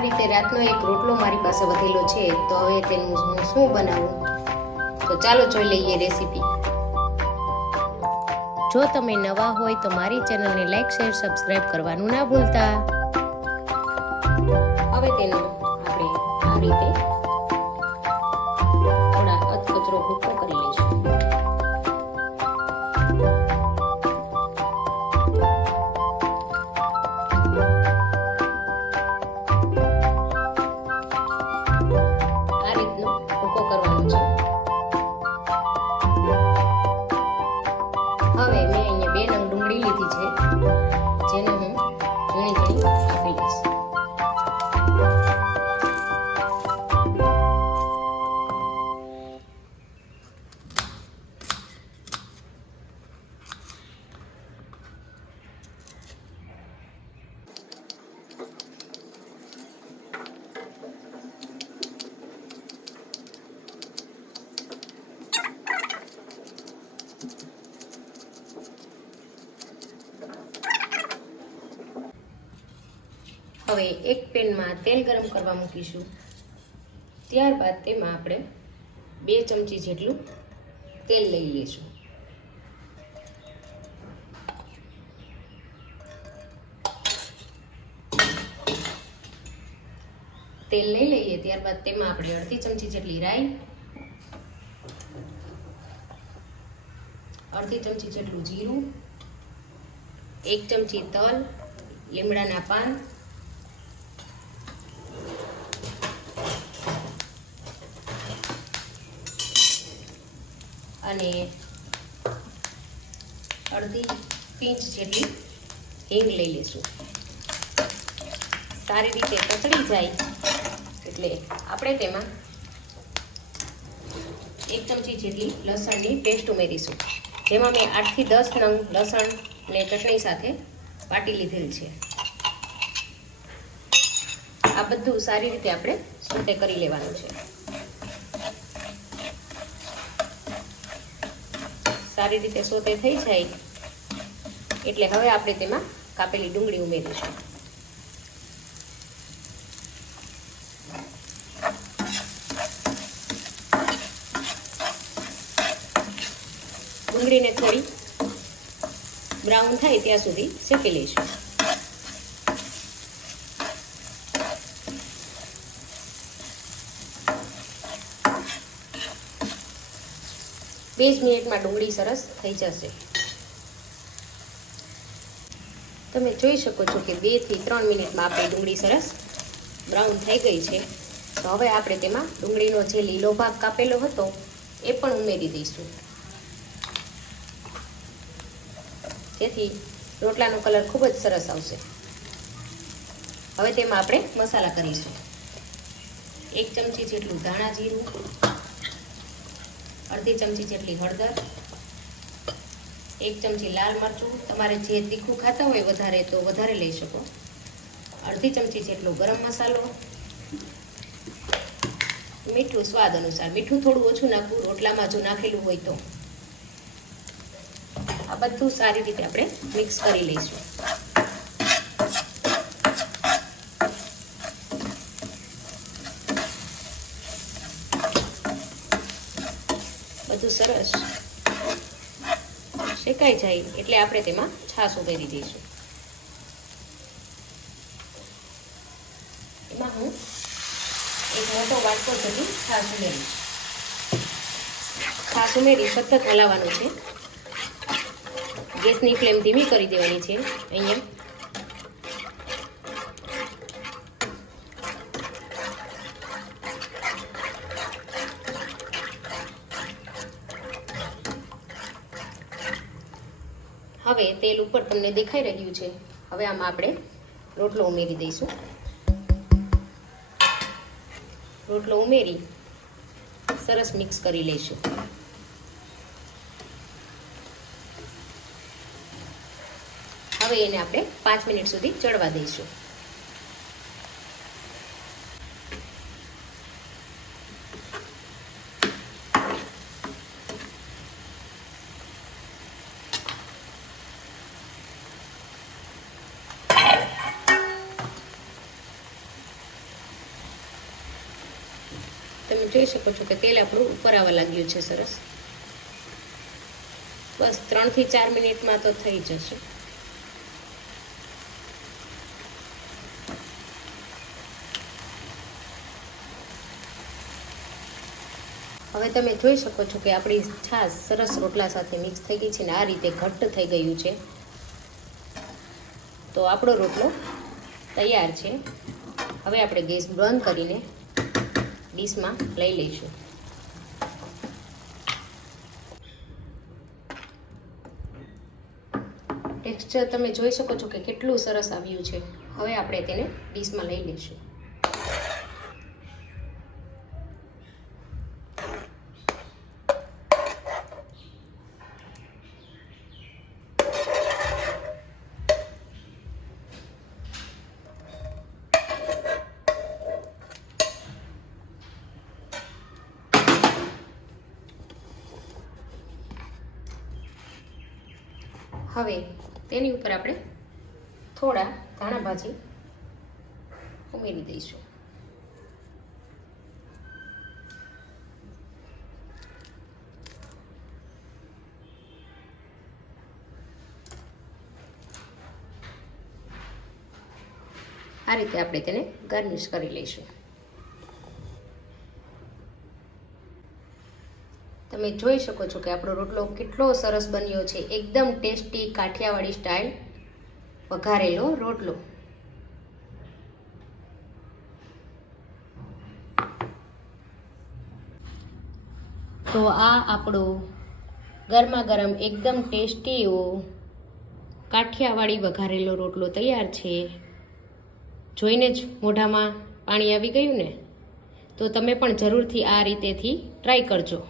રીતે રાતનો એક રોટલો મારી પાસે વધેલો છે, તો હવે તેનું હું શું બનાવું? તો ચાલો જોઈ લઈએ રેસીપી. જો તમે નવા હોય તો મારી ચેનલને લાઈક, શેર, સબસ્ક્રાઇબ કરવાનું ના ભૂલતા. હવે તેનું આપણે આ રીતે હવે એક પેનમાં તેલ ગરમ કરવા મૂકીશું. ત્યારબાદ તેમાં આપણે બે ચમચી જેટલું તેલ લઈ લઈશું. તેલ લઈ લઈએ, ત્યારબાદ તેમાં આપણે અડધી ચમચી જેટલી રાઈ, અડધી ચમચી જેટલું જીરું, એક ચમચી તલ, લીમડાના પાન અને અડધી પીંચ જેટલી હિંગ લઈ લઈશું સારી રીતે કચડી જાય એટલે આપણે તેમાં એક ચમચી જેટલી લસણની પેસ્ટ ઉમેરીશું. જેમાં મેં આઠથી દસ નંગ લસણ ને ચટણી સાથે વાટી લીધેલ છે. આ બધું સારી રીતે આપણે સૂટે કરી લેવાનું છે. સારી રીતે સોતે થઈ જાય. એટલે હવે આપણે તેમાં કાપેલી ડુંગળી ઉમેરીશું. ડુંગળીને થોડી બ્રાઉન થાય ત્યાં સુધી શેકી લઈશું. બે મિનિટમાં ડુંગળી સરસ થઈ જશે. તમે જોઈ શકો છો કે બેથી ત્રણ મિનિટમાં આપણી ડુંગળી સરસ બ્રાઉન થઈ ગઈ છે. તો હવે આપણે તેમાં ડુંગળીનો જે લીલો ભાગ કાપેલો હતો, એ પણ ઉમેરી દઈશું. જેથી રોટલાનો કલર ખૂબ જ સરસ આવશે. હવે તેમાં આપણે મસાલા કરીશું. એક ચમચી જેટલું ધાણા જીરું અડધી ચમચી જેટલી હળદર, એક ચમચી લાલ મરચું. તમારે જે તીખું ખાતા હોય વધારે તો વધારે લઈ શકો. અડધી ચમચી જેટલો ગરમ મસાલો. મીઠું સ્વાદ અનુસાર મીઠું થોડું ઓછું નાખવું, રોટલામાં જો નાખેલું હોય તો. આ બધું સારી રીતે આપણે મિક્સ કરી લઈશું. બધું સરસ. શેકાઈ જાય એટલે આપણે તેમાં છાશ ઉમેરી દઈશું. એમાં હું એક મોટો વાટકો જેટલી છાશ ઉમેરીશ. છાશ ઉમેરી સતત હલાવવાનું છે. ગેસની ફ્લેમ ધીમી કરી દેવાની છે. અહીંયા હવે તેલ ઉપર તમને દેખાઈ રહ્યું છે. હવે આમાં આપણે રોટલો ઉમેરી દઈશું. રોટલો ઉમેરી, સરસ મિક્સ કરી લઈશું. હવે એને આપણે પાંચ મિનિટ સુધી ચડવા દઈશું. જોઈ શકો છો કે તેલ આપણું ઉપર આવવા લાગ્યું છે સરસ. બસ ત્રણથી ચાર મિનિટમાં તો થઈ જશે. હવે તમે જોઈ શકો છો કે આપણી છાશ સરસ રોટલા સાથે મિક્સ થઈ ગઈ છે ને આ રીતે ઘટ્ટ થઈ ગયું છે. તો આપણો રોટલો તૈયાર છે. હવે આપણે ગેસ બંધ કરીને ડીશમાં લઈ લઈશું. ટેક્સચર તમે જોઈ શકો છો કે કેટલું સરસ આવ્યું છે. હવે આપણે તેને ડીશમાં લઈ લઈશું. હવે તેની ઉપર આપણે થોડા ધાણા ભાજી ઉમેરી દઈશું. આ રીતે આપણે તેને ગાર્નિશ કરી લઈશું. તમે જોઈ શકો છો કે આપણો રોટલો કેટલો સરસ બન્યો છે. એકદમ ટેસ્ટી કાઠિયાવાડી સ્ટાઇલ વઘારેલો રોટલો. તો આ આપણો ગરમા ગરમ એકદમ ટેસ્ટી એવો કાઠિયાવાડી વઘારેલો રોટલો તૈયાર છે. જોઈને જ મોઢામાં પાણી આવી ગયું ને? તો તમે પણ જરૂરથી આ રીતેથી ટ્રાય કરજો.